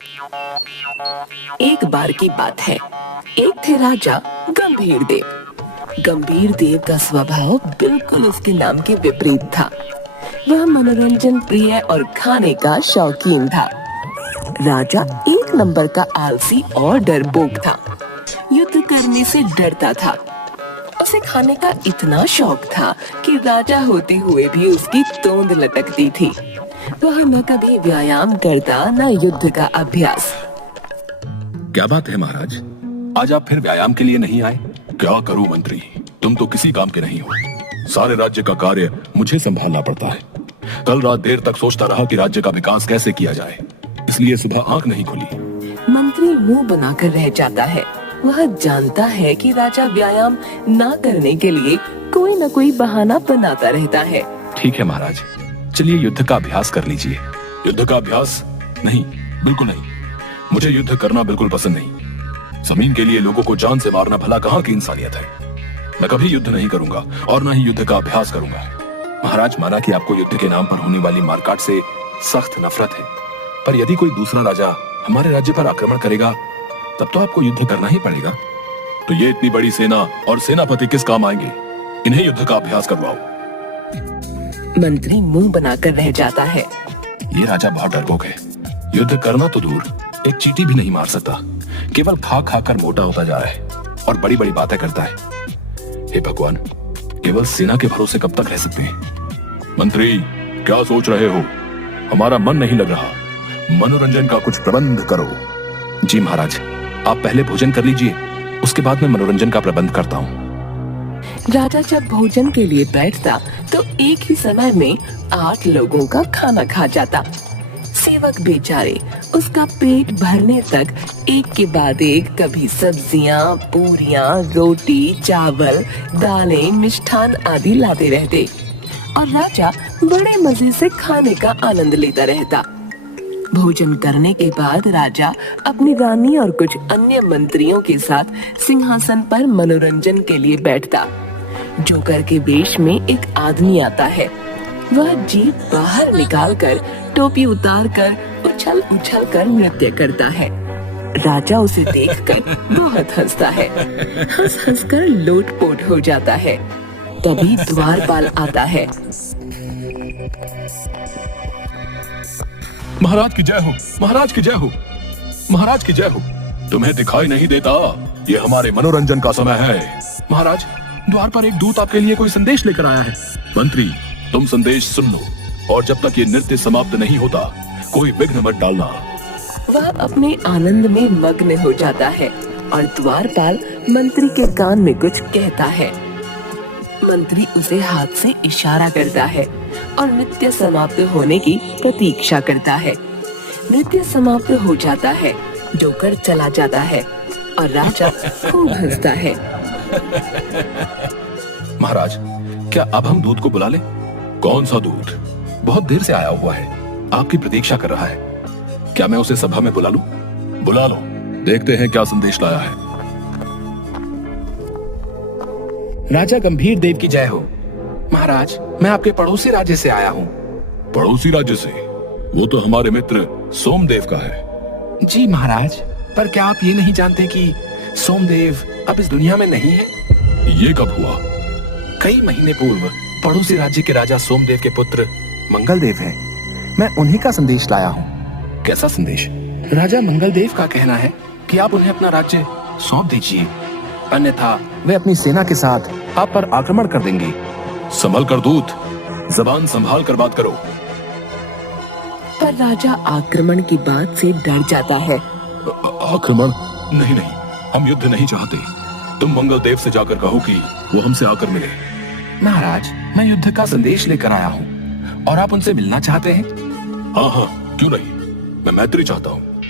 एक बार की बात है, एक थे राजा गंभीर देव। गंभीर देव का स्वभाव बिल्कुल उसके नाम के विपरीत था। वह मनोरंजन प्रिय और खाने का शौकीन था। राजा एक नंबर का आलसी और डरपोक था। युद्ध करने से डरता था। उसे खाने का इतना शौक था कि राजा होते हुए भी उसकी तोंद लटकती थी। वह न कभी व्यायाम करता न युद्ध का अभ्यास। क्या बात है महाराज, आज आप फिर व्यायाम के लिए नहीं आए? क्या करूं मंत्री, तुम तो किसी काम के नहीं हो। सारे राज्य का कार्य मुझे संभालना पड़ता है। कल रात देर तक सोचता रहा कि राज्य का विकास कैसे किया जाए, इसलिए सुबह आंख नहीं खुली। मंत्री मुंह बनाकर रह जाता है। वह जानता है कि राजा व्यायाम ना करने के लिए कोई न कोई बहाना बनाता रहता है। ठीक है महाराज, चलिए युद्ध का अभ्यास कर लीजिए। युद्ध का अभ्यास? नहीं, बिल्कुल नहीं। मुझे युद्ध करना बिल्कुल पसंद नहीं। जमीन के लिए लोगों को जान से मारना भला कहाँ की इंसानियत है। मैं कभी युद्ध नहीं करूंगा और न ही युद्ध का अभ्यास करूंगा। महाराज, माना कि आपको युद्ध के नाम पर होने वाली मारकाट से सख्त नफरत है, पर यदि कोई दूसरा राजा हमारे राज्य पर आक्रमण करेगा तब तो आपको युद्ध करना ही पड़ेगा। तो ये इतनी बड़ी सेना और सेनापति किस काम आएंगे? इन्हें युद्ध का अभ्यास करवाओ। मंत्री मुंह बनाकर रह जाता है। ये राजा बहुत डरपोक है। युद्ध करना तो दूर, एक चींटी भी नहीं मार सकता। केवल खा खा कर मोटा होता जा रहा है और बड़ी बड़ी बातें करता है। हे भगवान, केवल सेना के भरोसे कब तक रह सकते हैं? मंत्री, क्या सोच रहे हो? हमारा मन नहीं लग रहा। मनोरंजन का कुछ प्रबंध करो। जी महाराज, आप पहले भोजन कर लीजिए, उसके बाद मैं मनोरंजन का प्रबंध करता हूँ। राजा जब भोजन के लिए बैठता तो एक ही समय में 8 लोगों का खाना खा जाता। सेवक बेचारे उसका पेट भरने तक एक के बाद एक कभी सब्जियां, पूरियां, रोटी, चावल, दालें, मिष्ठान आदि लाते रहते और राजा बड़े मजे से खाने का आनंद लेता रहता। भोजन करने के बाद राजा अपनी रानी और कुछ अन्य मंत्रियों के साथ सिंहासन पर मनोरंजन के लिए बैठता। जोकर के वेश में एक आदमी आता है। वह जीभ बाहर निकालकर टोपी उतारकर उछल उछल कर नृत्य करता है। राजा उसे देखकर बहुत हंसता है। हंस हंस कर लोटपोट हो जाता है। तभी द्वारपाल आता है। महाराज की जय हो, महाराज की जय हो, महाराज की जय हो। तुम्हें दिखाई नहीं देता? ये हमारे मनोरंजन का समय है। महाराज, द्वार पर एक दूत आपके लिए कोई संदेश लेकर आया है। मंत्री, तुम संदेश सुन लो और जब तक ये नृत्य समाप्त नहीं होता कोई विघ्न मत डालना। वह अपने आनंद में मग्न हो जाता है और द्वारपाल मंत्री के कान में कुछ कहता है। मंत्री उसे हाथ से इशारा करता है और नृत्य समाप्त होने की प्रतीक्षा करता है। नृत्य समाप्त हो जाता है, जोकर चला जाता है और राजा खूब हंसता है। महाराज, क्या अब हम दूत को बुला लें? कौन सा दूत? बहुत देर से आया हुआ है, आपकी प्रतीक्षा कर रहा है। क्या मैं उसे सभा में बुला लूं? बुला लो, देखते हैं क्या संदेश लाया है। राजा गंभीर देव की जय हो। महाराज, मैं आपके पड़ोसी राज्य से आया हूँ। पड़ोसी राज्य से? वो तो हमारे मित्र सोमदेव का है। जी महाराज, पर क्या आप ये नहीं जानते कि सोमदेव अब इस दुनिया में नहीं है? ये कब हुआ? कई महीने पूर्व पड़ोसी राज्य के राजा सोमदेव के पुत्र मंगलदेव हैं। मैं उन्हीं का संदेश लाया हूँ। कैसा संदेश? राजा मंगलदेव का कहना है कि आप उन्हें अपना राज्य सौंप दीजिए, अन्यथा वे अपनी सेना के साथ आप पर आक्रमण कर देंगे। संभल कर दूत, जबान संभाल कर बात करो। पर राजा आक्रमण की बात से डर जाता है। आक्रमण? नहीं नहीं, हम युद्ध नहीं चाहते। तुम मंगलदेव से जाकर कहो कि वो हमसे आकर मिले। महाराज, मैं युद्ध का संदेश लेकर आया हूँ और आप उनसे मिलना चाहते हैं? हाँ हाँ, क्यों नहीं, मैं मैत्री चाहता हूँ।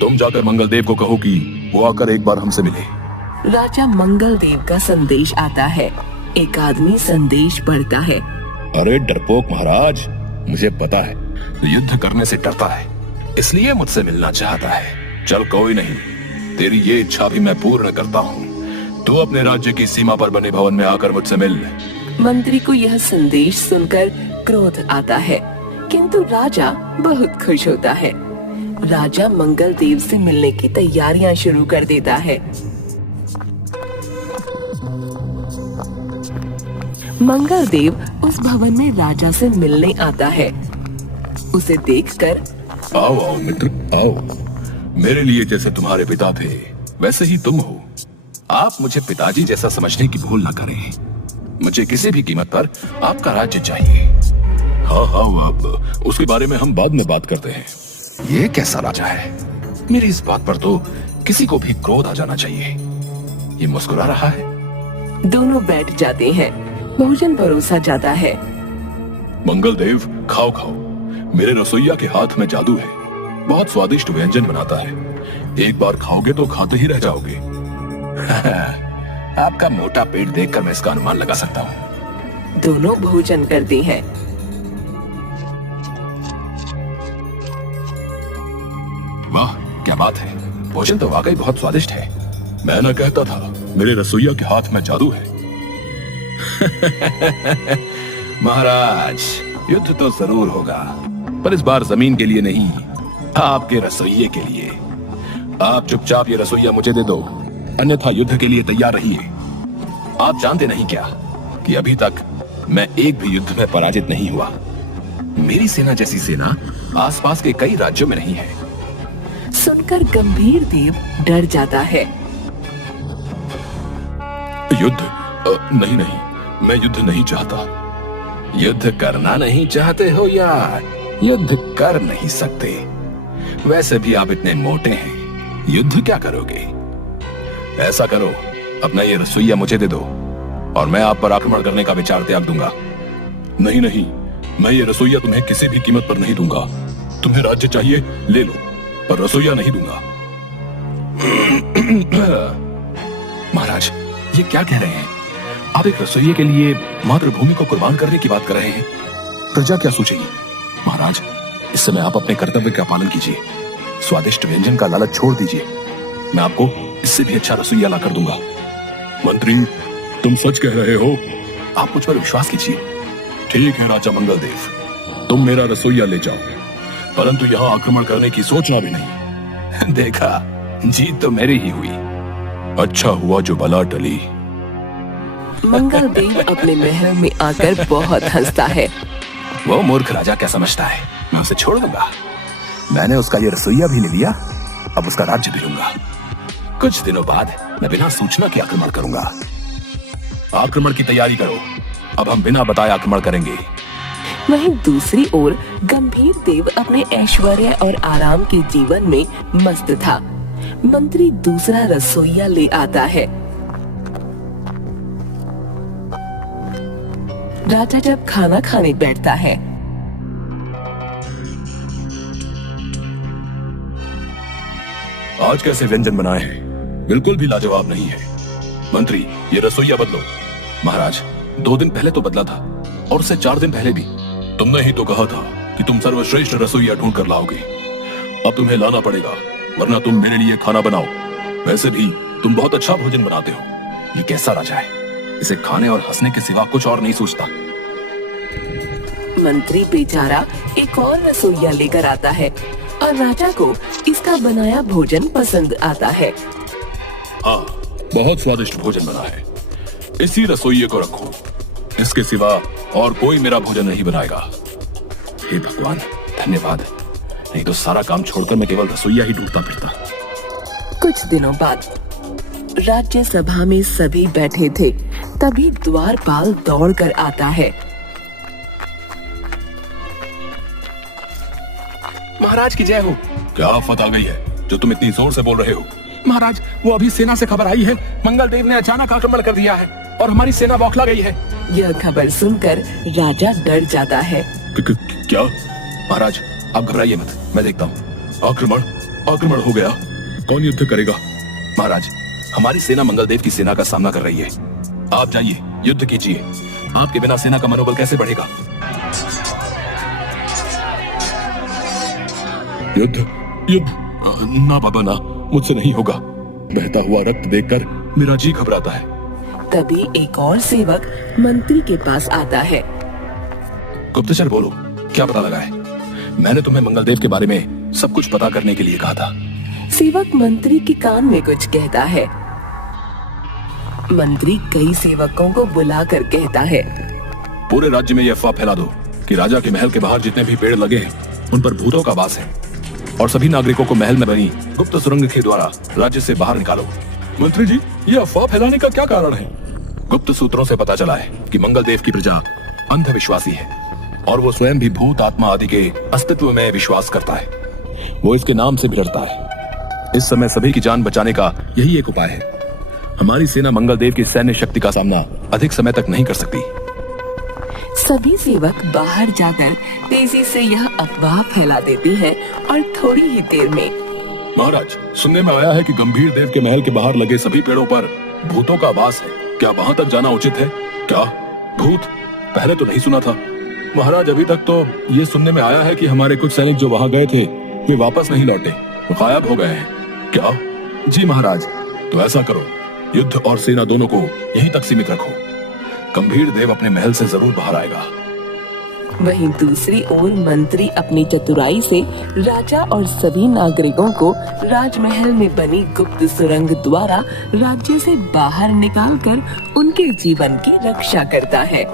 तुम जाकर मंगलदेव को कहो कि वो आकर एक बार हमसे मिले। राजा मंगलदेव का संदेश आता है। एक आदमी संदेश पढ़ता है। अरे डरपोक महाराज, मुझे पता है युद्ध करने से डरता है, इसलिए मुझसे मिलना चाहता है। चल कोई नहीं, तेरी ये इच्छा भी मैं पूर्ण करता हूँ। तू अपने राज्य की सीमा पर बने भवन में आकर मुझसे मिल। मंत्री को यह संदेश सुनकर क्रोध आता है, किंतु राजा बहुत खुश होता है। राजा मंगल देव से मिलने की तैयारियां शुरू कर देता है। मंगल देव उस भवन में राजा से मिलने आता है। उसे देखकर आओ आओ मित्र, आओ। मेरे लिए जैसे तुम्हारे पिता थे वैसे ही तुम हो। आप मुझे पिताजी जैसा समझने की भूल ना करें। मुझे किसी भी कीमत पर आपका राज्य चाहिए। हाँ हाँ, अब उसके बारे में हम बाद में बात करते हैं। ये कैसा राजा है? मेरी इस बात पर तो किसी को भी क्रोध आ जाना चाहिए। ये मुस्कुरा रहा है। दोनों बैठ जाते हैं। भोजन परोसा जाता है। मंगल देव, खाओ खाओ। मेरे रसोइया के हाथ में जादू है। बहुत स्वादिष्ट व्यंजन बनाता है। एक बार खाओगे तो खाते ही रह जाओगे। आपका मोटा पेट देखकर मैं इसका अनुमान लगा सकता हूँ। दोनों भोजन करते हैं। वाह, क्या बात है। भोजन तो वाकई बहुत स्वादिष्ट है। मैं ना कहता था मेरे रसोइया के हाथ में जादू है। महाराज, युद्ध तो जरूर होगा, पर इस बार जमीन के लिए नहीं, आपके रसोइये के लिए। आप चुपचाप ये रसोइया मुझे दे दो, अन्यथा युद्ध के लिए तैयार रहिए। आप जानते नहीं क्या कि अभी तक मैं एक भी युद्ध में पराजित नहीं हुआ। मेरी सेना जैसी सेना आसपास के कई राज्यों में नहीं है। सुनकर गंभीर देव डर जाता है। युद्ध? नहीं नहीं, मैं युद्ध नहीं चाहता। युद्ध करना नहीं चाहते हो या युद्ध कर नहीं सकते? वैसे भी आप इतने मोटे हैं, युद्ध क्या करोगे? ऐसा करो, अपना ये रसोइया मुझे दे दो और मैं आप पर आक्रमण करने का विचार त्याग दूंगा। नहीं नहीं, मैं ये रसोइया तुम्हें किसी भी कीमत पर नहीं दूंगा। तुम्हें राज्य चाहिए ले लो, पर रसोइया नहीं दूंगा। महाराज, ये क्या कह रहे हैं? आप एक रसोइये के लिए मातृभूमि को कुर्बान करने की बात कर रहे हैं। प्रजा क्या सोचेगी? महाराज, इस समय आप अपने कर्तव्य का पालन कीजिए। स्वादिष्ट व्यंजन का लालच छोड़ दीजिए। मैं आपको इससे भी अच्छा रसोइया ला कर दूंगा। मंत्री, तुम सच कह रहे हो? आप मुझ पर विश्वास कीजिए। ठीक है राजा मंगल देव, तुम मेरा रसोइया ले जाओ, परंतु यहाँ आक्रमण करने की सोचना भी नहीं। देखा, जीत तो मेरी ही हुई। अच्छा हुआ जो बला टली। मंगल देव अपने महल में आकर बहुत हंसता है। वो मूर्ख राजा क्या समझता है, मैं उसे छोड़ दूंगा? मैंने उसका ये रसोइया भी ले लिया, अब उसका राज्य भी लूंगा। कुछ दिनों बाद मैं बिना सूचना के आक्रमण करूंगा। आक्रमण की तैयारी करो, अब हम बिना बताए आक्रमण करेंगे। वहीं दूसरी ओर गंभीर देव अपने ऐश्वर्य और आराम के जीवन में मस्त था। मंत्री दूसरा रसोइया ले आता है। राजा जब खाना खाने बैठता है, आज कैसे व्यंजन बनाए हैं? बिल्कुल भी लाजवाब नहीं है। मंत्री, ये रसोइया बदलो। महाराज, 2 दिन पहले तो बदला था और उससे 4 दिन पहले भी। तुमने ही तो कहा था कि तुम सर्वश्रेष्ठ रसोइया ढूंढ कर लाओगे। अब तुम्हें लाना पड़ेगा, वरना तुम मेरे लिए खाना बनाओ। वैसे भी तुम बहुत अच्छा भोजन बनाते हो। ये कैसा राजा है, इसे खाने और हंसने के सिवा कुछ और नहीं सोचता। मंत्री बेचारा एक और रसोइया लेकर आता है और राजा को इसका बनाया भोजन पसंद आता है। हाँ, बहुत स्वादिष्ट भोजन बना है। इसी रसोइये को रखो, इसके सिवा और कोई मेरा भोजन नहीं बनाएगा। हे भगवान, धन्यवाद, नहीं तो सारा काम छोड़कर मैं केवल रसोइया ही ढूंढता फिरता। कुछ दिनों बाद राज्यसभा में सभी बैठे थे, तभी द्वारपाल दौड़कर आता है। महाराज की जय हो। क्या आफत आ गई है जो तुम इतनी जोर से बोल रहे हो? महाराज, वो अभी सेना से खबर आई है, मंगल देव ने अचानक आक्रमण कर दिया है और हमारी सेना बौखला गई है। यह खबर सुनकर राजा डर जाता है। क्या? महाराज, आप घबराइए मत, मैं देखता हूँ। आक्रमण हो गया। कौन युद्ध करेगा? महाराज, हमारी सेना मंगल देव की सेना का सामना कर रही है। आप जाइए, युद्ध कीजिए। आपके बिना सेना का मनोबल कैसे बढ़ेगा? युद्ध? ना बाबा ना, मुझसे नहीं होगा। बहता हुआ रक्त देखकर मेरा जी घबराता है। तभी एक और सेवक मंत्री के पास आता है। गुप्तचर बोलो, क्या पता लगा है? मैंने तुम्हें मंगलदेव के बारे में सब कुछ पता करने के लिए कहा था। सेवक मंत्री के कान में कुछ कहता है। मंत्री कई सेवकों को बुलाकर कहता है, पूरे राज्य में यह अफवाह फैला दो कि राजा के महल के बाहर जितने भी पेड़ लगे हैं उन पर भूतों का वास है, और सभी नागरिकों को महल में बनी गुप्त सुरंग के द्वारा राज्य से बाहर निकालो। मंत्री जी, यह अफवाह फैलाने का क्या कारण है? गुप्त सूत्रों से पता चला है कि मंगल देव की प्रजा अंधविश्वासी है और वो स्वयं भी भूत आत्मा आदि के अस्तित्व में विश्वास करता है। वो इसके नाम से भी डरता है। इस समय सभी की जान बचाने का यही एक उपाय है। हमारी सेना मंगल देव की सैन्य शक्ति का सामना अधिक समय तक नहीं कर सकती। सभी सेवक बाहर जाकर तेजी से यह अफवाह फैला देते हैं और थोड़ी ही देर में महाराज, सुनने में आया है कि गंभीर देव के महल के बाहर लगे सभी पेड़ों पर भूतों का वास है। क्या वहां तक जाना उचित है? क्या भूत? पहले तो नहीं सुना था। महाराज, अभी तक तो ये सुनने में आया है कि हमारे कुछ सैनिक जो वहां गए थे वे वापस नहीं लौटे, वो गायब हो गए हैं। क्या? जी महाराज। तो ऐसा करो, युद्ध और सेना दोनों को यहीं तक सीमित रखो। गंभीर देव अपने महल से जरूर बाहर आएगा। वहीं दूसरी ओर मंत्री अपनी चतुराई से राजा और सभी नागरिकों को राजमहल में बनी गुप्त सुरंग द्वारा राज्य से बाहर निकालकर उनके जीवन की रक्षा करता है।